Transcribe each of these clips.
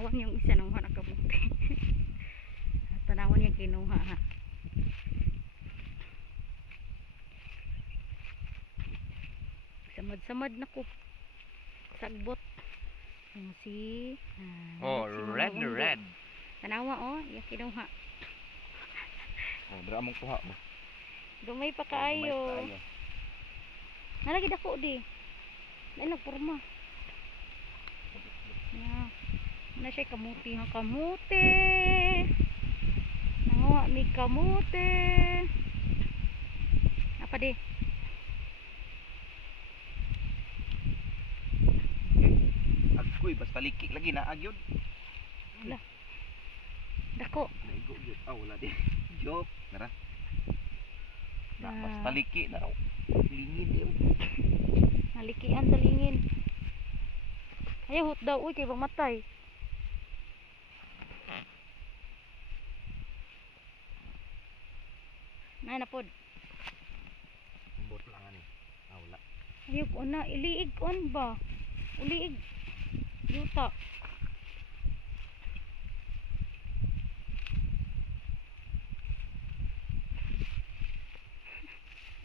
Tanawan yung isa nung hanak kabuti. Tanawan yung kinuha ha. Samad-samad na ko. Sagbot. Yung si red na red. Tanawa yung kinuha. Dira mong kuha mo. Dumay pa kaayo. Nalagi dako di. Dahil nagpurma. Na siya kamuti ha. Kamuti. Nanguha mi kamuti. Apa di? Agkoy basta liki lagi na agyod. Wala. Dako. Naigo gyud. Wala di. Joke. Nara. Basta liki na raw. Lingin yun. Nalikian sa lingin. Ayaw hot daw. Uy, kay mamatay. Na pod. Bot lang ani. Wala. Ayaw ko na. Iliig on ba? Uliig. Yuta.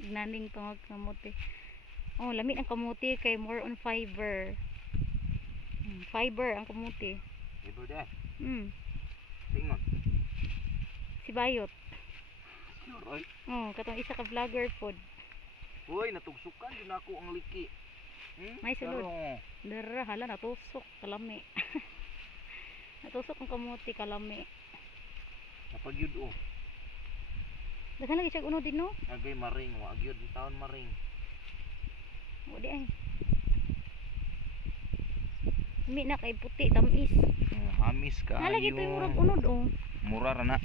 Naning tungag kamuti. Lamit ang kamuti kay more on fiber. Fiber ang kamuti. Fiber deh. Tingon. Si Bayot. Sure, Katong isa ka vlogger pod. Uy, natugsukan din ako ang liki. May sulod. Dara, hala natusok kalami. Natusok ang kamuti kalami. Napagyud Daghan lagi siya uno din no? Agay maring, wa agyud taon maring. Di ay. Mi na kay puti tamis. Hamis ka. Nalagi to yung murag unod Mura ra na.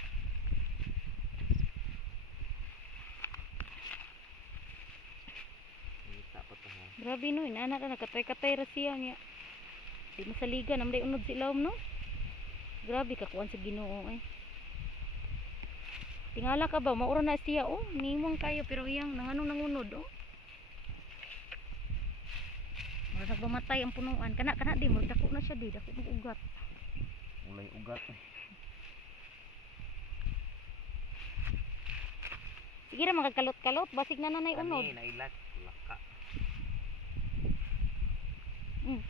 Grabe no, inana ra nakatay-katay ra siya niya. Di masaliga namday unod sila no. Grabe kakuan sa Ginoo Tingala ka ba, maura na siya nimong kayo pero iyang nanganong nangunod Murag nagmamatay ang punuan. Kana di mo dako na siya di, dako ng ugat. Ulay ugat. Sige ra magkalot-kalot, basig na nanay unod. Ani nailat laka.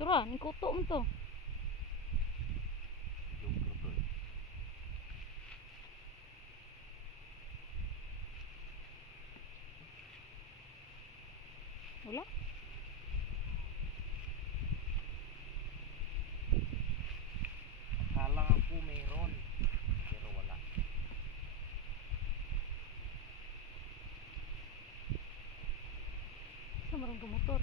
Tura, ning kuto mo to. Wala. Akala ako meron. Pero wala. Sa marang motor.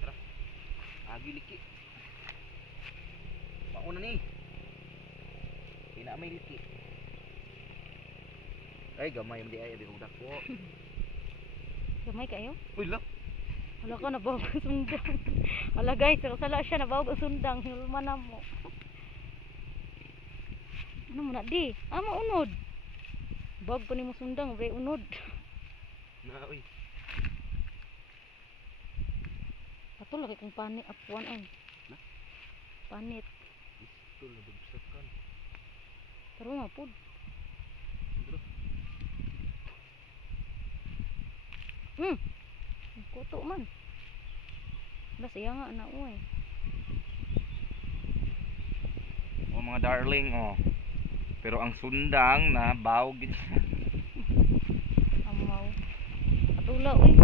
Tara. Agi liki. Mauna ni. Pina may liki. Ay gamay mo di ay bihudak ko. Gamay kayo? Uy la. Wala ka nabawag ang sundang. Wala guys, sala siya nabawag ang sundang. Hinulman na mo. Ano mo na di? Maunod. Bawag pa ni mo sundang, bay unod. Na uy. Ato lagi kong panit apuan ay. Na? Panit. Ito na dugsakan. Pero mapud. Kuto man. Wala siya nga na uy. Mga darling Pero ang sundang na bawog. Amaw. Atula uy.